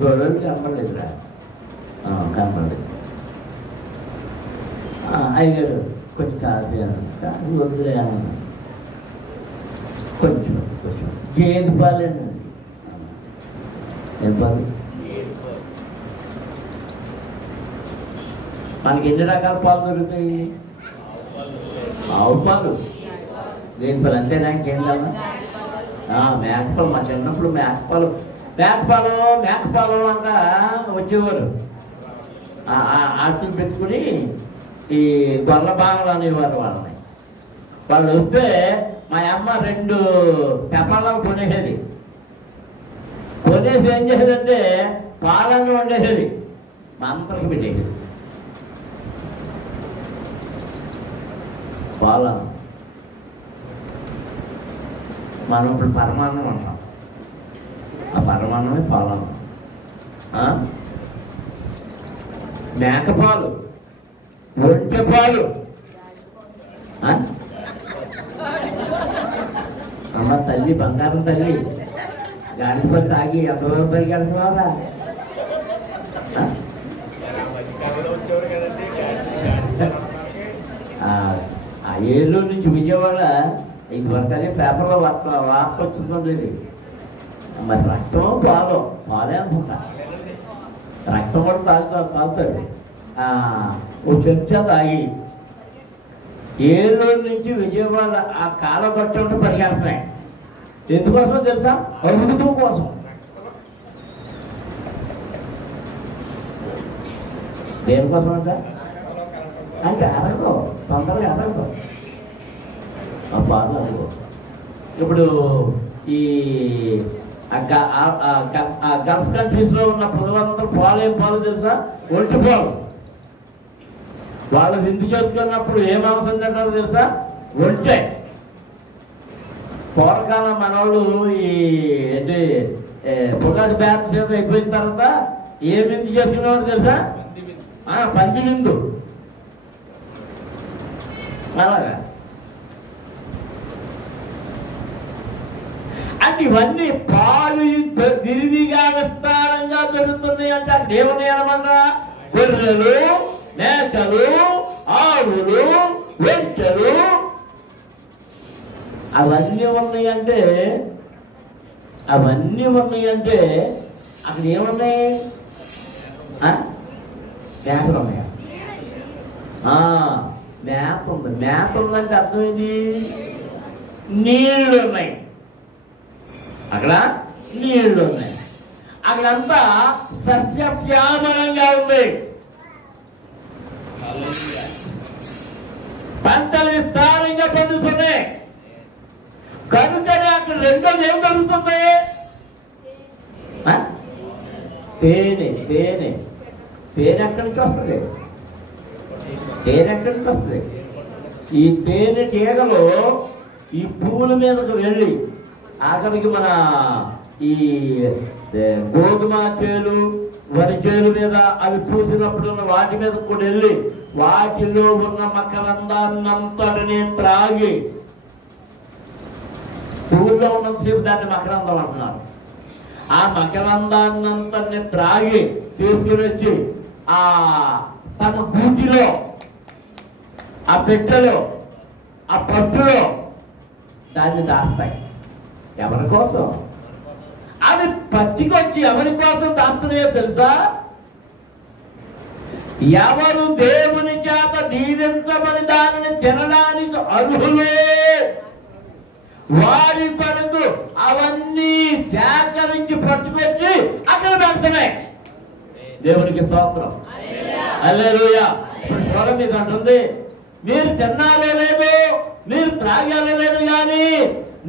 తోడోళ్ళు కనపడలేదురా? కనపడలేదు. అయ్యారు కొంచెం కాఫీ కాఫీ వద్దులే అన్న. కొంచెం కొంచెం గేదె పాలేనండి. ఏం పాలు? మనకి ఎన్ని రకాల పాలు దొరుకుతాయి? ఆవు పాలు, గేదె పాలు అంతేనా? ఇంకేం కాదు. మేకపాలు, మా చిన్నప్పుడు మేకపాలు అంట వచ్చేవారు. ఆటలు పెట్టుకుని ఈ గొల్ల బాగలు అనేవారు వాళ్ళని. వాళ్ళు వస్తే మా అమ్మ 2 తెప్పాలు కొనేసేది. కొనేసి ఏం చేసేదంటే పాలను వండేసేది, మా అంతరికి పెట్టేసేది. పాలను మనం ఇప్పుడు పరమాన్నం అంటాం. ఆ పరమాన్నమే పాలను. మేకపాలు, ఒంటె పాలు. అమ్మ తల్లి, బంగారం తల్లి, గాడిపడి తాగి ఎంతవరకు పరిగెడుతున్నారా? ఆ ఏలూరు నుంచి విజయవాడ ఇదివరకు అదే పేపర్లో వార్త వచ్చిందో లేదు. మరి రక్తం పాలు పాలే అనుకుంటా. రక్తం కూడా తాగుతాడు. ఓ చెంచా తాగి ఏలూరు నుంచి విజయవాడ ఆ కాల పట్టి ఉంటే పరిగెడుతున్నాయి. ఎందుకోసమో తెలుసా? అమృతం కోసం. దేనికోసం అంటే అరగదు, తొందరగా అరగదు ఆ పాలు. ఇప్పుడు ఈ గల్ఫ్ కంట్రీస్లో ఉన్న ప్రజలందరూ పాలు ఏం పాలు తెలుసా? ఒంటి పాలు. వాళ్ళు విందు చేసుకున్నప్పుడు ఏ మాంసం తింటారో తెలుసా? ఒంటే. పూర్వకాలం మనవాళ్ళు ఈ ఏంటి పొగాకు బ్యాన్ సీజన్ అయిపోయిన తర్వాత ఏ విందు చేసుకునేవారు తెలుసా? పంది విందు. అలాగా అంటే ఇవన్నీ పాలు విరివిగా విస్తారంగా దొరుకుతున్నాయి. అంటే అక్కడ ఏమున్నాయి అనమాట? గొర్రెలు, మేకలు, ఆవులు, వెంటలు అవన్నీ ఉన్నాయంటే అక్కడ ఏమున్నాయి? మేకలు ఉన్నాయా? మేత ఉంది. మేత ఉందంటే అర్థమైంది, నీళ్లు ఉన్నాయి. అక్కడ నీళ్లు ఉన్నాయి. అక్కడంతా సస్యశ్యామలంగా ఉంది. పంటలు విస్తారంగా పండుతున్నాయి. కనుకనే అక్కడ రెండోది ఏం జరుగుతుంది? తేనె. తేనె తేనె ఎక్కడి నుంచి వస్తుంది? తేనె ఎక్కడి నుంచి వస్తుంది? ఈ తేనె తీగలు ఈ పువ్వుల మీదకు వెళ్ళి ఆఖరికి మన ఈ గోధుమ చేలు, వరి చేలు మీద అవి పూసినప్పుడు వాటి మీద కూడా వెళ్ళి వాటిలో ఉన్న మకరందాన్నంతటిని త్రాగి, పువ్వుల్లో ఉన్నంతసేపు దాన్ని మకరందం అంటున్నారు. ఆ మకరందాన్నంతటిని త్రాగి తీసుకుని వచ్చి ఆ తన బూటిలో, ఆ పెట్టెలో, ఆ పట్టులో దాన్ని దాస్తాయి. ఎవరి కోసం? అవి పచ్చికొచ్చి ఎవరి కోసం దాస్తున్నాయో తెలుసా? ఎవరు దేవుని చేత దీవించబడి దానిని తినడానికి అర్హులే వారి కొరకు అవన్నీ సేకరించి పట్టుకొచ్చి అక్కడ పెడుతున్నాయి. దేవునికి స్తోత్రం. హల్లెలూయా. ఇప్పుడు స్వరం మీద అంటుంది, మీరు తిన్నారో లేదు, మీరు త్రాగారో లేదు, కానీ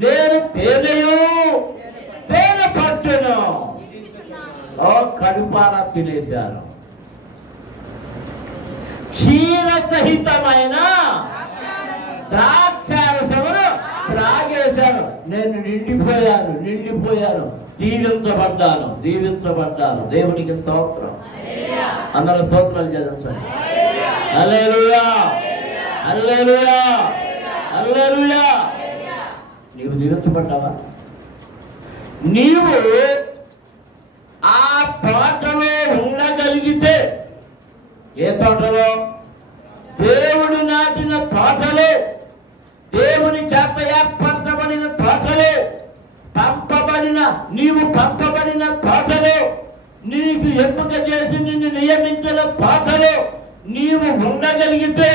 నేను తేనెయు తేనె పట్టును కడుపారా తినేశాను. క్షీర సహితమైన ద్రాక్షారసమును త్రాగేశాను. నేను నిండిపోయాను. దీవించబడ్డాను. దేవునికి స్తోత్రం. అందరూ స్తోత్రాలు చదివించండి. హల్లెలూయా, హల్లెలూయా, హల్లెలూయా. నీవు దీవించబడ్డావా? నీవు ఆ తోటలో ఉండగలిగితే, ఏ తోటలో? దేవుడు నాటిన తోటలో, దేవుని చేత ఏర్పరచబడిన తోటలో, నీవు పంపబడిన తోటలో, నీకు ఎంపిక చేసి నిన్ను నియమించిన తోటలో నీవు ఉండగలిగితే,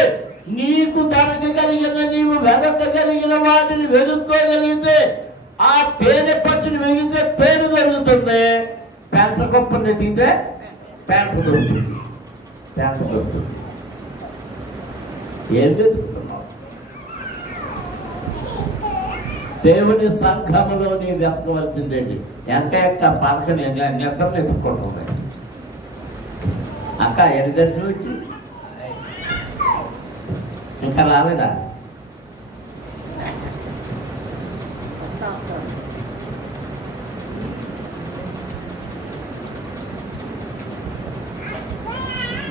నీకు దొరకగలిగిన, నీవు వెదకగలిగిన వాటిని వెతుక్కోగలిగితే, ఆ తేనె పట్టుని వెగితే తేనె దొరుకుతుంది. పెంట గొప్పని తీస్తే పెంట దొరుకుతుంది. ఏం వెతుకుతున్నావు? దేవుని సంఘములో నీ వెతకవలసిందండి. ఎంత పలకని నిద్ర వెతుక్కుంటుంది. అక్క ఎన్ని దర్శనం వచ్చి ఇంకా రాలేదా?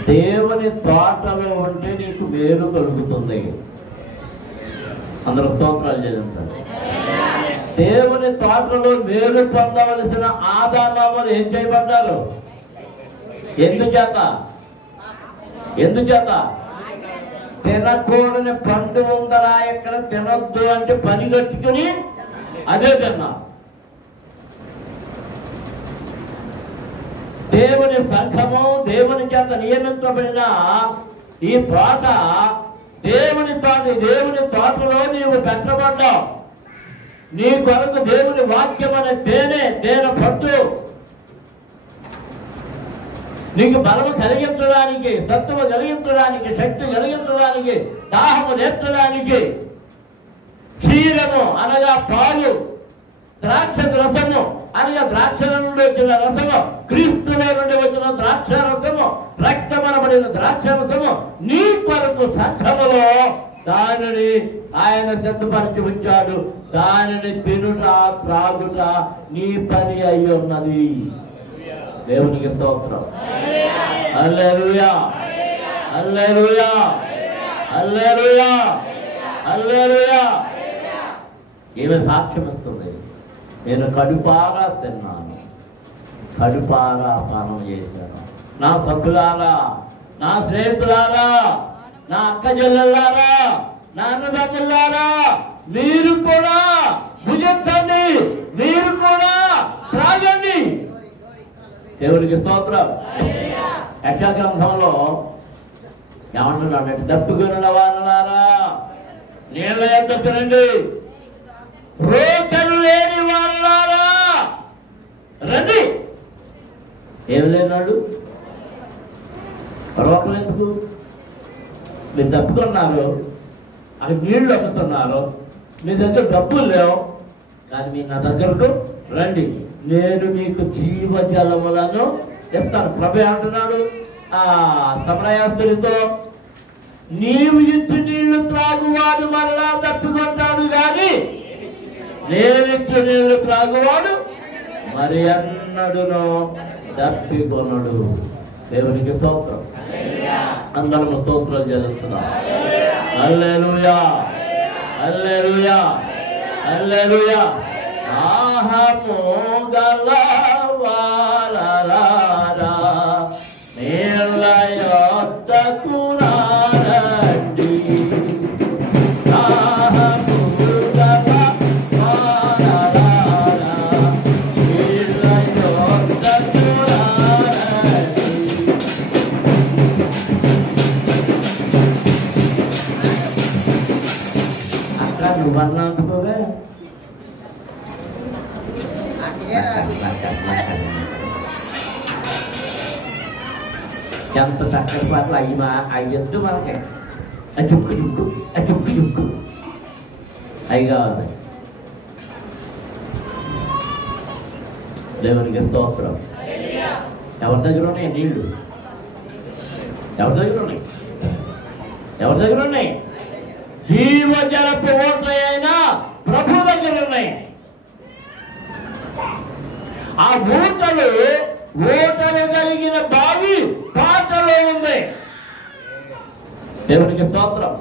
దేవుని తోటలో ఉంటే నీకు మేలు కలుగుతుంది. అందరూ స్తోత్రాలు చేస్తారు. దేవుని తోటలో మేలు పొందవలసిన ఆదానాలు ఏం చేయబడ్డారు? ఎందుచేత తినకూడని పండు ఉందరా, ఎక్కడ తినొద్దు అంటే పని కట్టుకుని అదే తిన్నా. దేవుని సంఘము, దేవుని చేత నియమించబడిన ఈ తోట, దేవుని తోటలో నీవు పెట్టబడ్డావు. నీ కొరకు దేవుని వాక్యం అనే తేనె పట్టు నీకు బలము కలిగించడానికి, సత్తువ కలిగించడానికి, శక్తి కలిగించడానికి, దాహము నేర్చడానికి, క్షీరము అనగా పాలు, ద్రాక్ష రసము అనగా ద్రాక్షల నుండి వచ్చిన రసము, క్రీస్తుల నుండి వచ్చిన ద్రాక్ష రసము, రక్తమనబడిన ద్రాక్ష రసము నీ కొరకు సంఘములో దానిని ఆయన సిద్ధపరిచి ఉంచాడు. దానిని తినుట, త్రాగుట నీ పని అయి ఉన్నది. దేవునికి స్తోత్రం. హల్లెలూయా, హల్లెలూయా, హల్లెలూయా, హల్లెలూయా. ఈమె సాక్ష్యం ఇస్తుంది, నేను కడుపారా తిన్నాను, కడుపారా పానం చేశాను. నా సఖులారా, నా స్నేహితులారా, నా అక్క చెల్లెళ్ళారా, నా అన్నదమ్ములారా, మీరు కూడా భుజించండి, మీరు కూడా త్రాగండి. దేవునికి స్తోత్రం. యెషయా గ్రంథంలో ఏమంటున్నాడంటే దప్పికొనిన వారలారా నీళ్ళ యొద్దకు రండి, రోకలు లేని వారలారా రండి. ఏం లేనాడు? రోకలు ఎందుకు? మీరు దప్పుకున్నారు, అక్కడ నీళ్లు అమ్ముతున్నారు, మీ దగ్గర డబ్బులు లేవు, కానీ మీరు నా దగ్గరకు రండి, నేను మీకు జీవజలములను ఇస్తాను. ప్రభు అంటున్నాడు ఆ సమరయాస్తుడితో, నీవు ఇచ్చు నీళ్లు త్రాగువాడు మరలా తప్పికొంటాడు, కానీ నేనిచ్చు నీళ్లు త్రాగువాడు మరి అన్నడును తప్పికొనడు. దేవునికి స్తోత్రం. అందరం స్తోత్రాలు జరుగుతున్నాం. హల్లెలూయా, హల్లెలూయా, హల్లెలూయా. ఆహము గలవారలారా నీళ్ళ యొద్దకు రండి, ఆహము గలవారలారా నీళ్ళ యొద్దకు రండి. అక్కడ నువ్వన్నా అనుకోవే, ఎంత చక్కటి పాటలు అవి ఎద్దు మనకి ఆ చుక్కు చుక్కు ఆ చుక్కు చుక్కు అవి కావాలి. దేవునికి స్తోత్రం. ఎవరి దగ్గర ఉన్నాయి నీళ్లు? ఎవరి దగ్గర ఉన్నాయి? ఎవరి దగ్గర ఉన్నాయి? జీవజలపు ఓట్లే అయినా ప్రభు దగ్గర ఉన్నాయి. ఆ ఊటలు కలిగిన బావి పాటలో ఉంది. దేవునికి స్తోత్రం.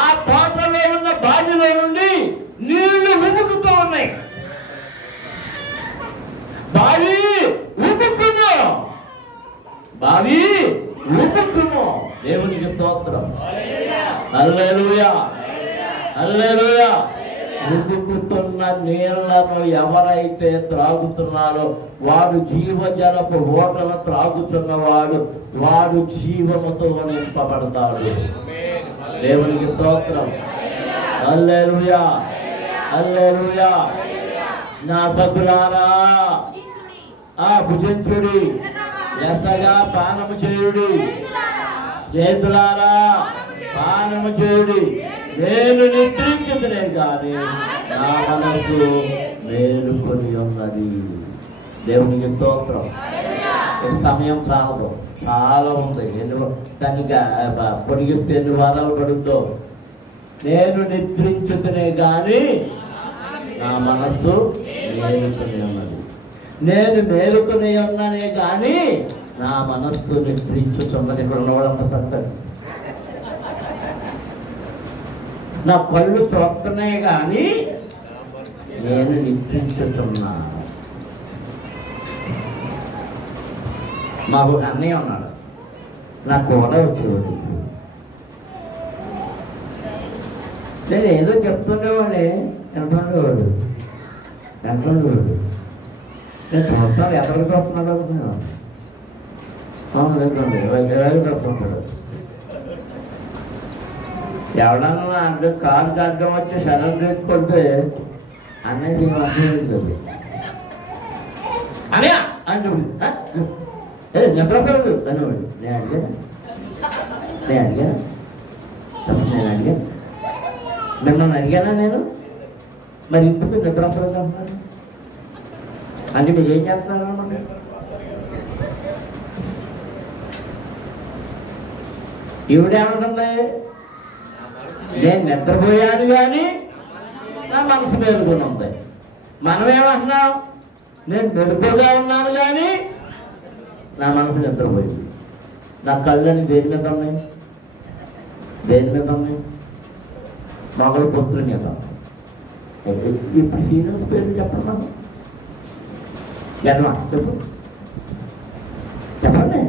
ఆ పాటలో ఉన్న బావిలో నుండి నీళ్లు ఉబుకుతూ ఉన్నాయి. బావి ఉబుకును, బావి ఉబుకును. దేవునికి స్తోత్రం. హల్లెలూయా, హల్లెలూయా. ఉబుకుతున్న నీళ్లను ఎవరైతే త్రాగుతున్నారో వాడు జీవజలపు ఓటను త్రాగుతున్నవాడు, వాడు జీవముతో నింపబడతాడు. దేవునికి స్తోత్రం. హల్లెలూయా, హల్లెలూయా. నా సకులారా భుజించుడి, ఎసగా పానము చేయుడి, చేతులారా పానము చేయుడి, నేను నిద్రించుకునే కానీ నా మనసు మేలుకొని ఉన్నది. దేవునికి స్తోత్రం. సమయం చాలదు, చాలా ఉంది. దానికి పొడిగిస్తే ఎన్ని వారాలు పడుతుందో. నేను నిద్రించుకునే కానీ నా మనస్సు మేలుకొని ఉన్నది. నేను మేలుకొని ఉన్నానే కానీ నా మనస్సు నిద్రించుతున్నది. ఇక్కడ ఉన్నవాడంత సంతటి. నా కళ్ళు చూస్తున్నాయి కానీ నేను నిద్రించుతున్నా. మాకు అన్నయ్య ఉన్నాడు, నా కూడా వచ్చేవాడు. నేను ఏదో చెప్తుండేవాడే, ఎంటుండేవాడు. నేను చూస్తాను, ఎక్కడికి చూస్తున్నాడు అనుకున్నాను. చెప్తుంటాడు. ఎవడన్నా అంటే కాలు అడ్డం వచ్చి శరం చేసుకుంటే అనేది అర్థమైంది. అనే అంటే నిద్రపోదు అనేవాడు. నేను అడిగాను మిమ్మల్ని అడిగానా నేను? మరి ఇందుకు నిద్రపోదు అంటున్నాను అంటే మీరు ఏం చేస్తున్నారు అన్నమాట? ఈవిడేమంటుంది? నేను నిద్రపోయాను కానీ నా మనసు మేలుకొని ఉంది. మనమేమంటున్నాం? నేను మెలుపుగా ఉన్నాను కానీ నా మనసు నిద్రపోయింది. నా కళ్ళని దేని మీద ఉన్నాయి? దేని మీద ఉన్నాయి? మొగలు పొత్తుల మీద. ఇప్పుడు సీరియల్స్ పేర్లు చెప్పండి. మనం ఎట్లా చెప్పు చెప్పండి.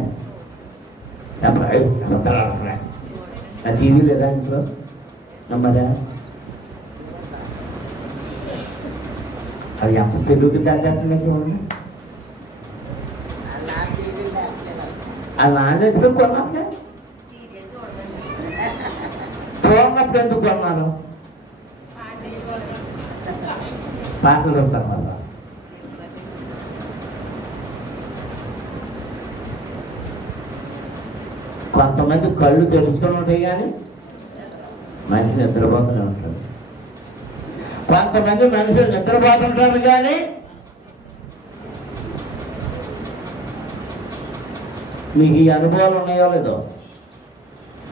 ఆ టీవీ లేదా ఇంట్లో? నమ్మదా? అది ఎంత తెలుగు దాన్ని చూడండి. ఆ నాన్న ఎప్పుడు కొన్నా కొన్నప్పుడు ఎందుకు కొన్నారు? పాటలు చెప్తాను వల్ల. కొంతమంది కళ్ళు తెలుసుకొని ఉంటాయి కానీ మనిషి నిద్రపోతూనే ఉంటాడు. కొంతమంది మనుషులు నిద్రపోతుంటారు కానీ మీకు ఈ అనుభవాలు ఉన్నాయో లేదో,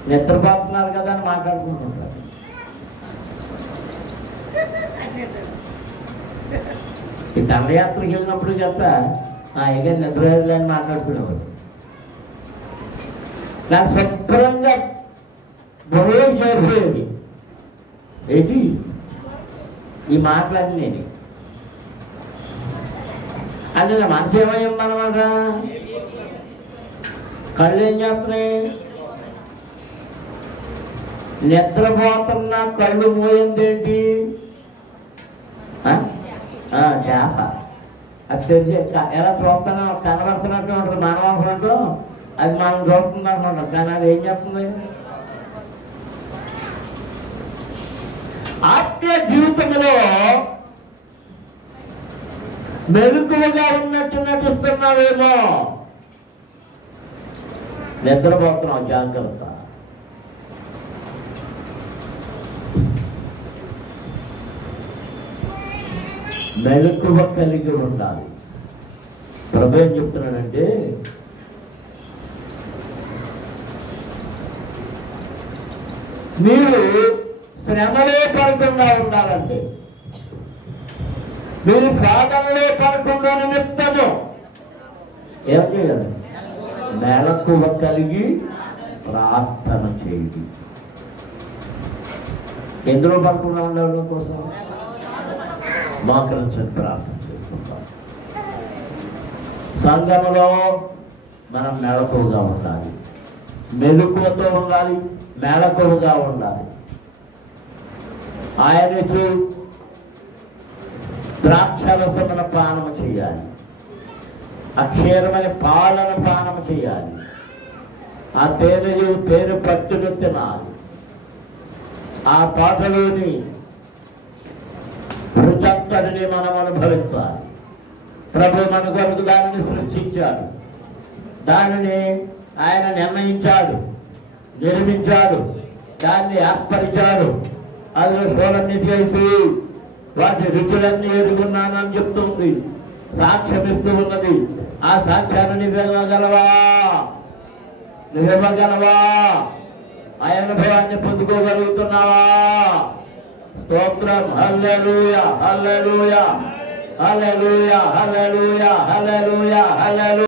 నిద్రపోతున్నారు కదా అని మాట్లాడుకుంటుంటారు. ఈ దండయాత్రకి వెళ్ళినప్పుడు చెప్తా ఇక నిద్ర అని మాట్లాడుకునేవాడు. నాకు శుభ్రంగా బరువు చేసేది ఏంటి ఈ మాటలన్నీ నేను అంటే నా మనసు ఏమయ్యిందనమాట. కళ్ళు ఏం చేస్తున్నాయి? నిద్రపోతున్నా కళ్ళు మోయిందేంటి? చేప. అది తెలిసి ఎలా చూస్తున్నా కనబడుతున్నట్టు ఉంటుంది మానవాసంతో, అది మనం చూస్తుంది అనుకుంటాం కానీ అది ఏం చేస్తుంది? ఆత్మీయ జీవితంలో మెలకువగా ఉన్నట్టు నటిస్తున్నావేమో, నిద్రపోతున్నావు. జాగ్రత్త. మెలకువ కలిగి ఉండాలి. ప్రభు ఏం చెప్తున్నాడంటే, మీరు శ్రమలే పడకుండా ఉండాలంటే, మీరు సాధనలే పడకుండా నిమిత్తము ఏం చేయాలి? మెలకువ కలిగి ప్రార్థన చేయండి. ఎందులో పడకుండా ఉండడం కోసం మోకరించని ప్రార్థన చేసుకుంటాం. సంఘములో మనం మెలకువగా ఉండాలి, మెలకువతో ఉండాలి, మెలకువగా ఉండాలి. ఆయనకు ద్రాక్షరసమున పానము చేయాలి, అక్షరమైన పాలను పానము చేయాలి, ఆ తేనె పట్టును తినాలి, ఆ పాటలోని రుచంతటిని మనం అనుభవించాలి. ప్రభు మన కొరకు దానిని సృష్టించాడు, దానిని ఆయన నిర్ణయించాడు, నిర్మించాడు, దాన్ని ఏర్పరిచాడు. అందులో సోలన్నిటి అయిపోయి వాటి రుచులన్నీ ఎరుగున్నానని చెప్తుంది, సాక్ష్యం ఇస్తూ ఉన్నది. ఆ సాక్ష్యాన్ని నువ్వివ్వగలవా? నువ్వివ్వగలవా? ఆ అనుభవాన్ని పొందుకోగలుగుతున్నావా? స్తోత్రం. హల్లెలూయా, హల్లెలూయా, హల్లెలూయా, హల్లెలూయా, హల్లెలూయా, హల్లెలూయా.